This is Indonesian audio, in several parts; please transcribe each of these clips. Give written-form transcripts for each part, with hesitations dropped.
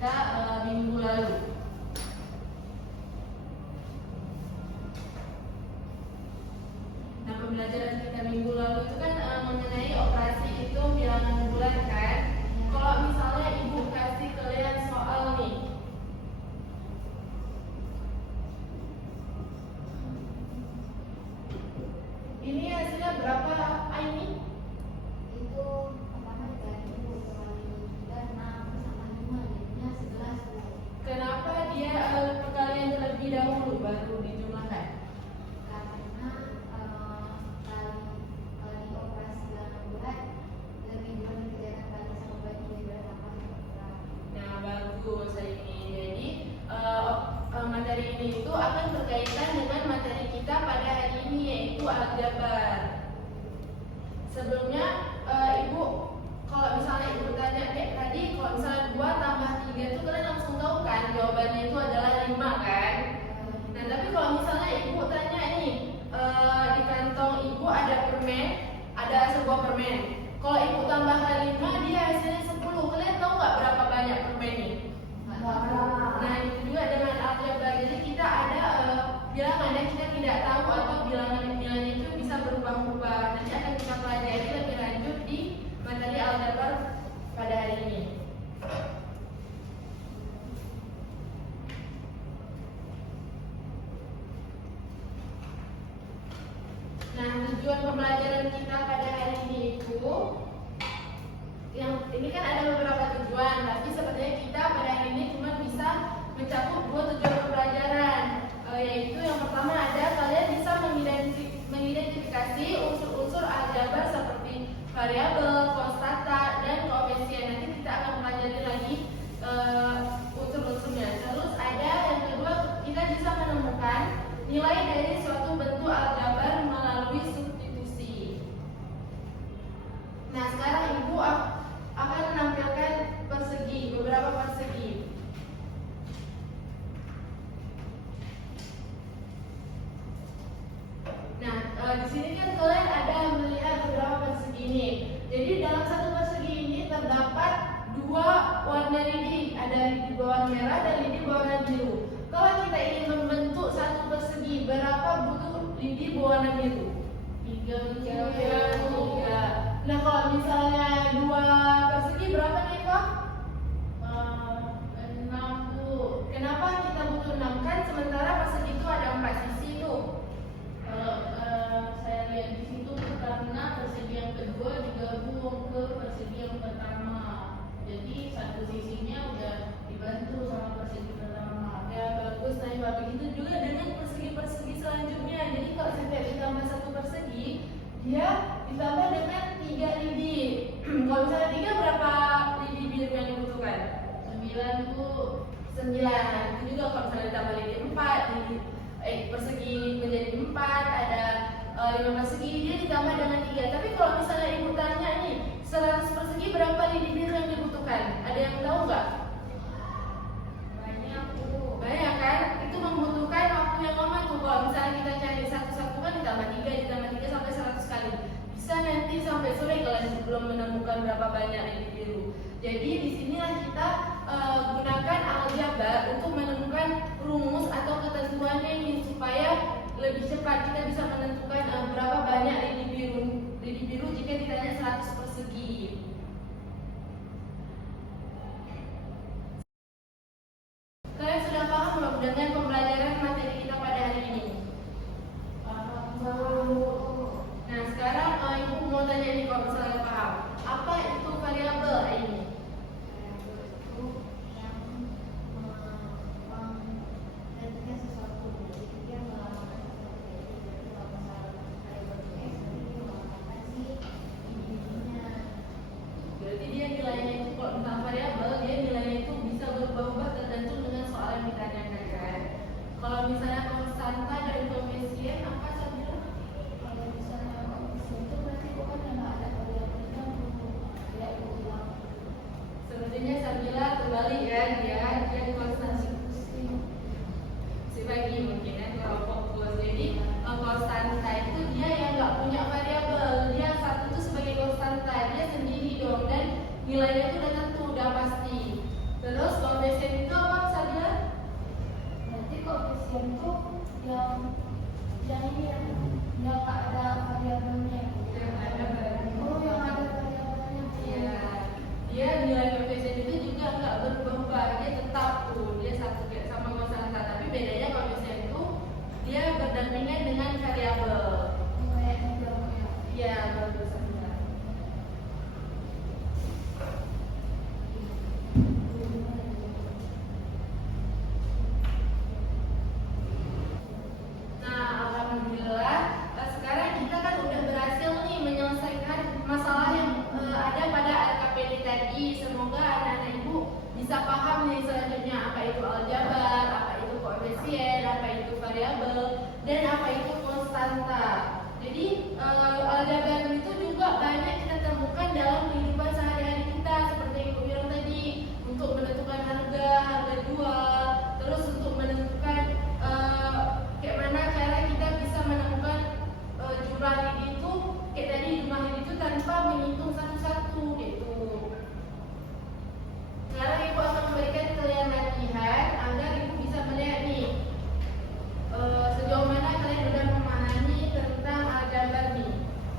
kita minggu lalu. Nah, pembelajaran kita minggu lalu itu kan mengenai operasi hitung bilangan bulan kan. Kalau misalnya ibu kasih kalian soal nih, ini hasilnya berapa Aini? Itu pertama dikali 2 kali 3 6 sama 5 jadinya 11. Kenapa dia perkalian terlebih dahulu baru dijumlahkan? Karena kali operasi bilangan bulan lebih mudah dikerjakan kali sama bagi daripada tambah sama kurang. Nah, bagus ini. Jadi materi ini itu akan berkaitan dengan materi kita pada hari ini, yaitu aljabar. Sebelumnya ibu, kalau misalnya ibu tanya kayak tadi, kalau misalnya 2 tambah 3 itu kalian langsung tahu kan jawabannya itu adalah 5 kan. Nah, tapi kalau misalnya ibu tanya nih, di kantong ibu ada permen, ada sebuah permen. Kalau ibu tambahkan 5, dia hasilnya 10. Kalian tahu nggak berapa banyak permen ini? Nah, itu juga dengan aljabar. Jadi kita ada bilangan yang kita tidak tahu atau bilangan-bilangan itu bisa berubah-ubah. Nanti akan kita pelajari lebih lanjut di materi aljabar pada hari ini. Nah, tujuan pembelajaran kita pada hari ini itu ini kan ada beberapa tujuan, tapi sepertinya kita pada hari ini cuma bisa mencakup 2 tujuan pembelajaran, yaitu yang pertama ada kalian bisa mengidentifikasi unsur-unsur aljabar seperti variabel, konstanta, dan koefisien. Nanti kita akan pelajari lagi unsur-unsurnya. Terus ada yang kedua, kita bisa menemukan nilai dari suatu bentuk aljabar melalui substitusi. Nah, sekarang ibu akan menampilkan beberapa persegi. Nah, di sini kan kalian ada melihat beberapa persegi ini. Jadi dalam satu persegi ini terdapat 2 warna lidi, ada lidi berwarna merah dan lidi berwarna biru. Kalau kita ingin membentuk satu persegi, berapa butuh lidi berwarna biru? 3. Nah, kalau misalnya 2 persegi berapa nih kok? 6 Bu. Kenapa kita butuh 6 kan? Sementara persegi itu ada 4 sisi tuh. Kalau saya lihat di situ karena persegi yang kedua digabung ke persegi yang pertama, jadi satu sisinya udah dibantu sama persegi pertama. Ya, bagus. Nah, begitu juga dengan persegi-persegi selanjutnya. Jadi kalau setiap ditambah satu persegi, dia ditambah dengan 3 lidi. Kalau misalnya 3, berapa lidi biru yang dibutuhkan? 9 Bu. 9. Itu juga kalau misalnya ditambah lidi 4, persegi menjadi 4, ada 5 persegi, dia ditambah dengan 3. Tapi kalau misalnya ibu tanya nih, 100 persegi berapa lidi biru yang dibutuhkan? Ada yang tahu nggak? Banyak Bu. Banyak kan? Itu membutuhkan waktu yang lama tuh. Kalau misalnya kita cari satu-satu kan ditambah 3 sampai 100 kali. Bisa nanti sampai sore kalian belum menemukan berapa banyak lidi biru. Jadi disinilah kita gunakan aljabar untuk menemukan rumus atau ketentuannya ini supaya lebih cepat kita bisa menentukan berapa banyak lidi biru jika ditanya 100 persegi. Kalian sudah paham belum dengan pembelajaran materi kita pada hari ini? Nah, sekarang ibu mau tanya nih kalau misalnya paham. Apa itu variabel ini? Berarti dia nilainya itu kalau tentang variabel, dia nilainya itu bisa berubah-ubah tergantung dengan soal yang ditanyakan kan. Kalau misalnya konstanta dan koefisien apa saja? Kalau misalnya koefisien itu berarti bukan yang ada variabelnya ya ulang. Sepertinya Sabila kembali kan dia konstanta si bagi mungkin ya kalau fokus. Jadi konstanta itu dia yang nggak punya variabel, dia satu itu sebagai konstanta, dia sendiri dong dan nilainya itu udah tentu, udah pasti. Terus koefisien koefisien tuh yang ini yang nggak ada variabelnya. Yang ada variabelnya. Oh, yang ada variabelnya. Iya, dia nilai koefisien itu juga nggak berubah, dia tetap tuh, dia satu kayak sama konstanta, tapi bedanya koefisien itu dia berdampingan dengan variabel. Kayaknya jauh ya. Iya, bagus. Nah, alhamdulillah sekarang kita kan udah berhasil nih menyelesaikan masalah yang ada pada LKPD tadi. Semoga anak-anak ibu bisa paham nih selanjutnya apa itu aljabar, apa itu koefisien, apa itu variabel, dan apa itu konstanta. Jadi aljabar itu juga banyak kita temukan dalam kehidupan sehari-hari kita, seperti yang ibu bilang tadi, untuk menentukan harga jual, terus untuk menentukan kayak mana cara kita bisa menemukan jumlah lead itu, kayak tadi jumlah lead itu tanpa menghitung satu-satu gitu. Sekarang ibu akan memberikan kalian latihan agar ibu bisa melihat nih sejauh mana kalian sudah memahami tentang aljabar nih.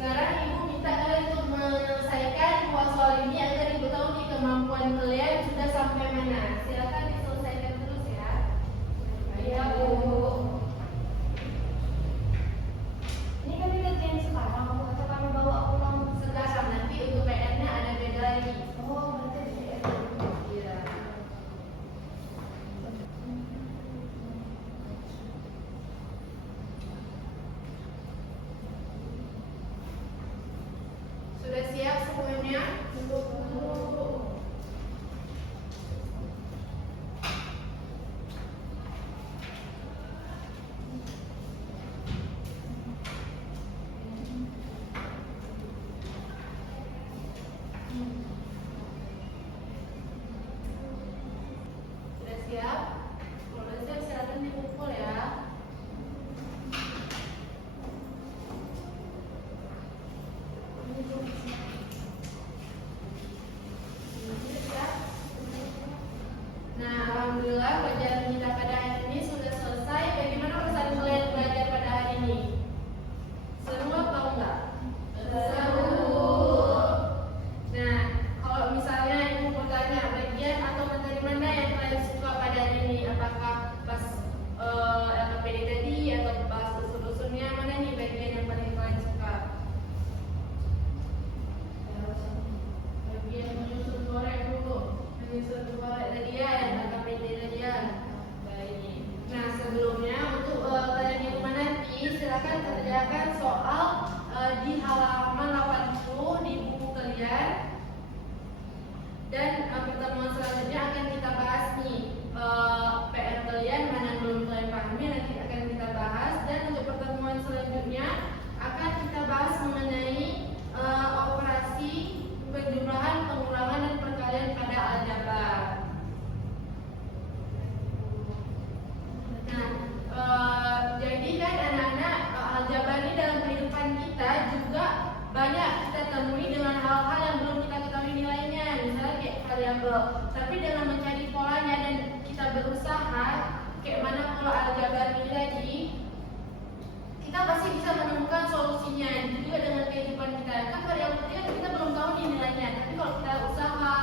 Sekarang ibu minta kalian untuk menyelesaikan dua soal ini agar ibu tahu nih kemampuan kalian sudah sampai mana. Silakan diselesaikan terus ya. Iya, Bu. Ini kan dikerjain sekarang, atau kami bawa pulang Sekarang nanti untuk PR-nya ada beda lagi. Oh, berarti di Iya. Sudah siap semuanya? Sudah siap? Kalau sudah siap silakan dipukul ya. Nah, alhamdulillah pelajaran kita pada hari ini sudah selesai. Bagaimana perasaan kalian belajar pada hari ini? Seru atau enggak? Seru. Nah, kalau misalnya ibu bertanya bagian atau materi mana yang kalian suka pada hari ini? Apakah pas LKPD tadi atau pas usul-usulnya, mana nih bagian yang paling kalian suka? Bagian menyusun korek dulu. Menyusun korek tadi ya, yang LKPD tadi ya. Baik. Nah, sebelumnya untuk kalian di rumah nanti silakan kerjakan soal di halaman 80 di buku kalian. Dan pertemuan selanjutnya akan kita bahas nih PR kalian mana yang belum kalian pahami, nanti akan kita bahas. Dan untuk pertemuan selanjutnya akan kita bahas mengenai operasi penjumlahan, pengurangan, dan perkalian pada aljabar. Nah, jadi kan anak-anak aljabar ini dalam kehidupan kita juga banyak kita temui dengan hal-hal yang belum kita ketahui nilainya, misalnya kayak variabel. Tapi dengan mencari polanya dan kita berusaha kayak mana pola aljabar ini tadi, kita pasti bisa menemukan solusinya. Juga dengan kehidupan kita, kan variabel tadi kan kita belum tahu nih nilainya, tapi kalau kita usaha